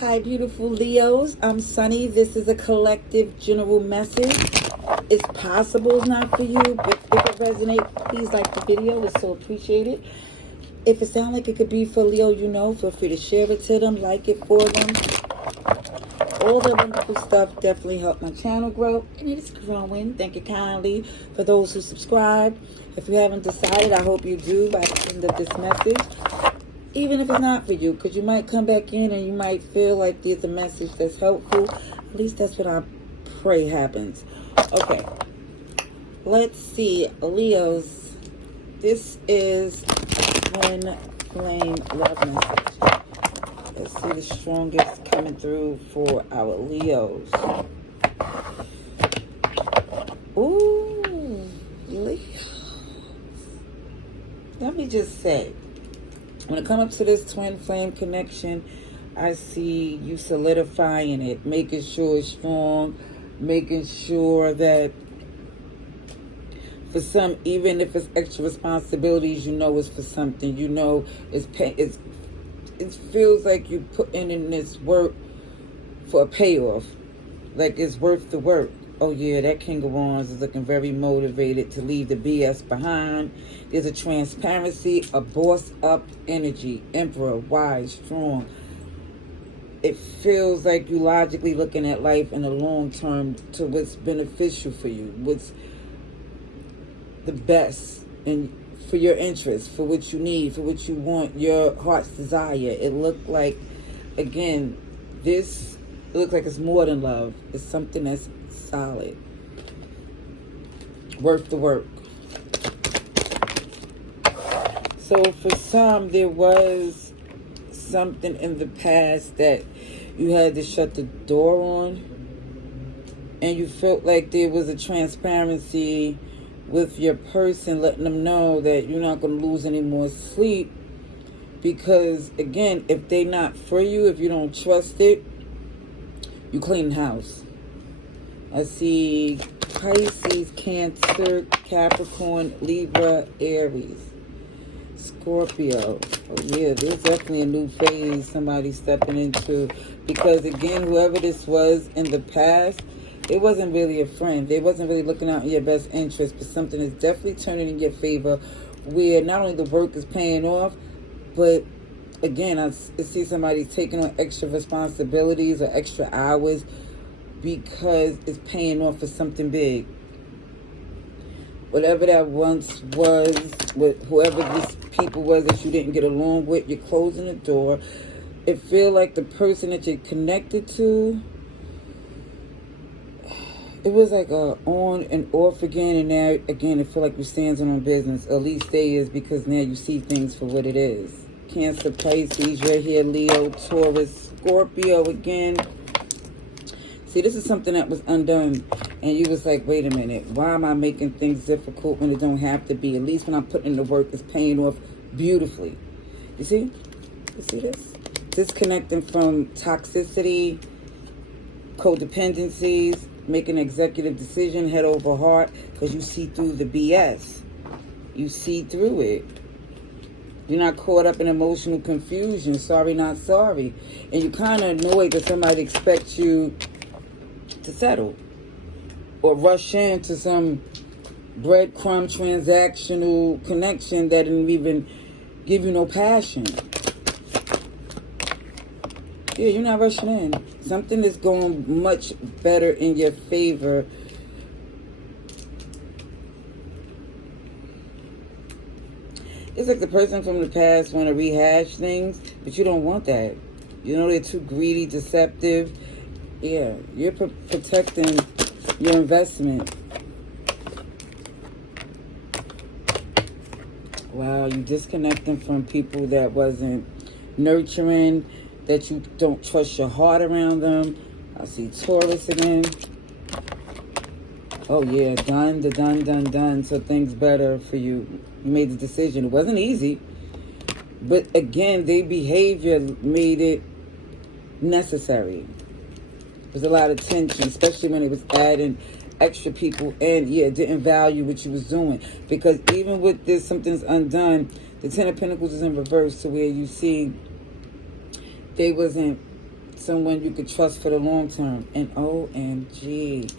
Hi, beautiful Leos. I'm Sunny. This is a collective general message. It's possible it's not for you, but if it resonates, please like the video. It's so appreciated. If it sounds like it could be for Leo, feel free to share it to them, like it for them. All the wonderful stuff definitely helped my channel grow, and it is growing. Thank you kindly for those who subscribe. If you haven't decided, I hope you do by the end of this message. Even if it's not for you, because you might come back in and you might feel like there's a message that's helpful. At least that's what I pray happens. Okay, let's see. Leos, this is twin flame love message. Let's see the strongest coming through for our Leos. Ooh, Leos. Let me just say, when it comes up to this twin flame connection, I see you solidifying it, making sure it's strong, making sure that for some, even if it's extra responsibilities, it's for something. It feels like you putting in this work for a payoff, like it's worth the work. Oh yeah, that King of Wands is looking very motivated to leave the BS behind. There's a transparency, a boss up energy, emperor, wise, strong. It feels like you logically looking at life in the long term to what's beneficial for you, what's the best and for your interests, for what you need, for what you want, your heart's desire. It looked like, again, this looks like it's more than love. It's something that's solid, worth the work. So for some, there was something in the past that you had to shut the door on, and you felt like there was a transparency with your person, letting them know that you're not going to lose any more sleep, because again, if they not for you, if you don't trust it, you clean house. I see Pisces, Cancer, Capricorn, Libra, Aries, Scorpio. Oh yeah, there's definitely a new phase somebody's stepping into, because again, whoever this was in the past, it wasn't really a friend. They wasn't really looking out in your best interest, but something is definitely turning in your favor, where not only the work is paying off, but again, I see somebody taking on extra responsibilities or extra hours because it's paying off for something big. Whatever that once was, with whoever this people was that you didn't get along with, you're closing the door. It feels like the person that you're connected to, it was like a on and off again, and now again it feel like you're standing on business. At least they is, because now you see things for what it is. Cancer, Pisces, you're here, Leo, Taurus, Scorpio again. See, this is something that was undone, and you was like, wait a minute, why am I making things difficult when it don't have to be? At least when I'm putting in the work, it's paying off beautifully. You see? You see this? Disconnecting from toxicity, codependencies, make an executive decision, head over heart, because you see through the BS. You see through it. You're not caught up in emotional confusion, sorry, not sorry. And you're kind of annoyed that somebody expects you to settle or rush into some breadcrumb transactional connection that didn't even give you no passion. Yeah, you're not rushing in. Something is going much better in your favor. It's like the person from the past want to rehash things, but you don't want that. They're too greedy, deceptive. Yeah, you're protecting your investment. Wow, you disconnecting from people that wasn't nurturing, that you don't trust your heart around them. I see Taurus again. Oh yeah, done. So things better for you. You made the decision. It wasn't easy. But again, their behavior made it necessary. There's a lot of tension, especially when it was adding extra people, and didn't value what you was doing. Because even with this, something's undone, the Ten of Pentacles is in reverse, to where you see they wasn't someone you could trust for the long term. And OMG.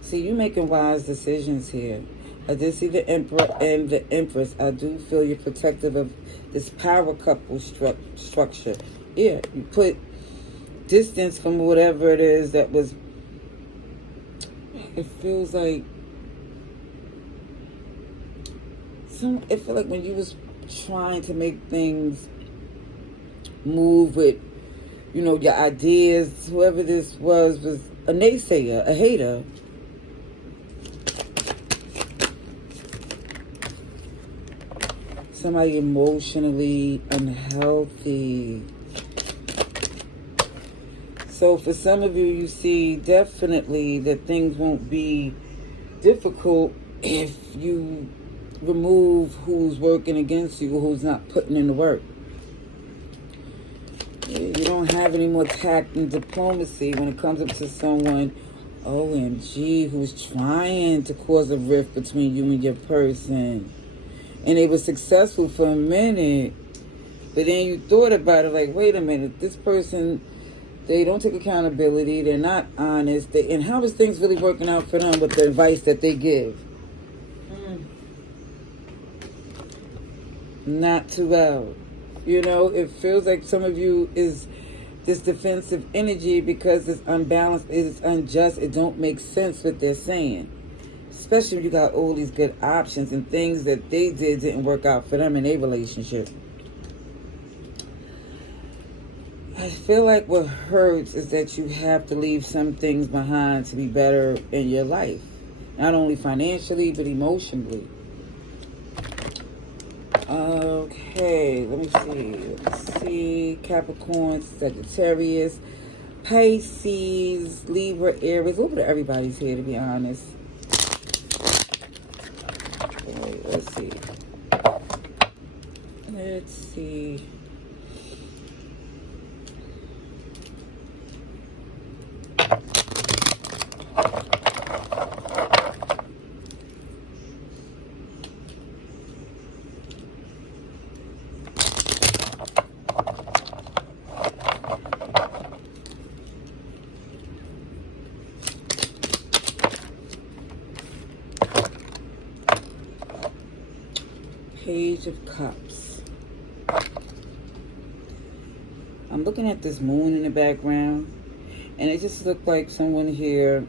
See, you making wise decisions here. I did see the Emperor and the Empress. I do feel you're protective of this power couple structure. Yeah, you put distance from whatever it is that was. It feels like it felt like when you was trying to make things move with, your ideas, whoever this was a naysayer, a hater. Somebody emotionally unhealthy. So for some of you, you see definitely that things won't be difficult if you remove who's working against you, who's not putting in the work. You don't have any more tact and diplomacy when it comes up to someone, OMG, who's trying to cause a rift between you and your person. And they were successful for a minute. But then you thought about it like, wait a minute, this person, they don't take accountability. They're not honest. And how is things really working out for them with the advice that they give? Not too well. It feels like some of you is this defensive energy because it's unbalanced, it's unjust, it don't make sense what they're saying. Especially when you got all these good options and things that they didn't work out for them in their relationship. I feel like what hurts is that you have to leave some things behind to be better in your life. Not only financially, but emotionally. Okay, let me see. Let's see. Capricorn, Sagittarius, Pisces, Libra, Aries. A little bit of everybody's here, to be honest. Okay, let's see. Let's see. Page of Cups. I'm looking at this moon in the background, and it just looked like someone here.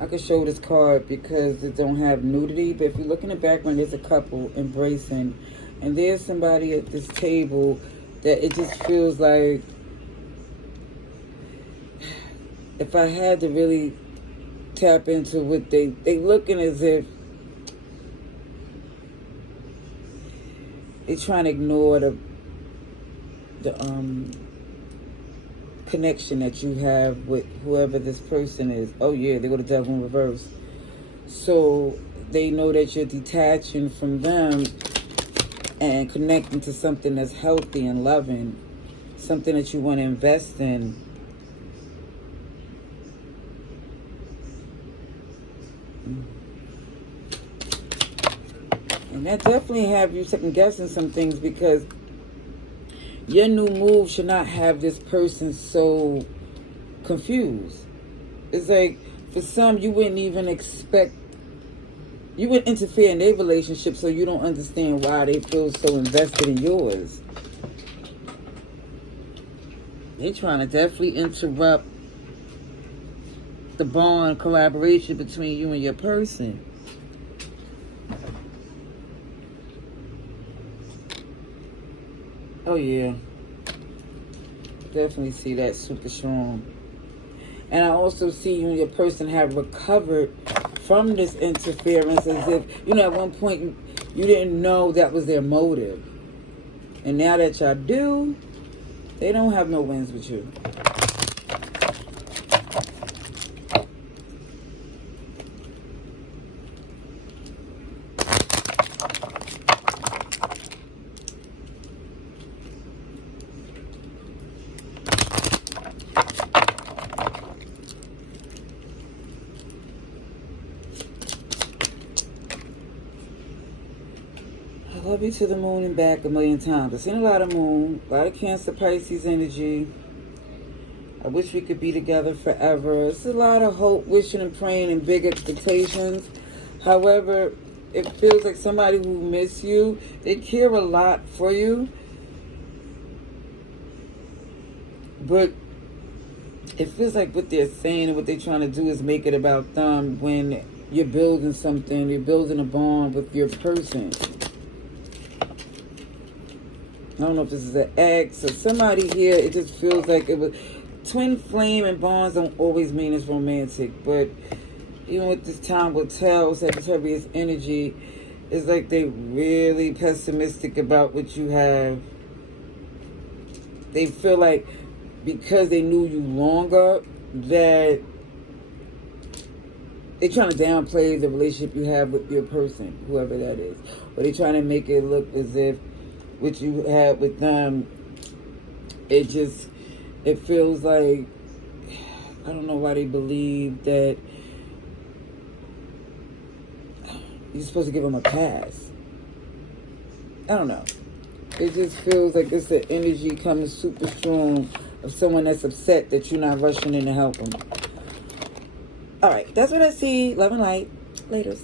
I could show this card because it don't have nudity, but if you look in the background, there's a couple embracing, and there's somebody at this table that it just feels like, if I had to really tap into what they looking as if they're trying to ignore the connection that you have with whoever this person is. Oh yeah, they go to devil in reverse. So they know that you're detaching from them and connecting to something that's healthy and loving, something that you want to invest in. And that definitely have you second guessing some things, because your new move should not have this person so confused. It's like, for some, you wouldn't even expect, you would interfere in their relationship, so you don't understand why they feel so invested in yours. They're trying to definitely interrupt the bond collaboration between you and your person. Oh yeah, definitely see that super strong. And I also see you and your person have recovered from this interference, as if, at one point you didn't know that was their motive. And now that y'all do, they don't have no wins with you. love you to the moon and back a million times. I've seen a lot of moon, a lot of Cancer, Pisces energy. I wish we could be together forever. It's a lot of hope, wishing and praying and big expectations. However, it feels like somebody who miss you, they care a lot for you. But it feels like what they're saying and what they're trying to do is make it about them when you're building something, you're building a bond with your person. I don't know if this is an ex or somebody here. It just feels like it was... Twin flame and bonds don't always mean it's romantic, but even with this time will tell, Sagittarius energy, it's like they really pessimistic about what you have. They feel like because they knew you longer that they're trying to downplay the relationship you have with your person, whoever that is. Or they're trying to make it look as if what you had with them, it feels like, I don't know why they believe that you're supposed to give them a pass. I don't know. It just feels like it's the energy coming super strong of someone that's upset that you're not rushing in to help them. All right, that's what I see. Love and light. Later.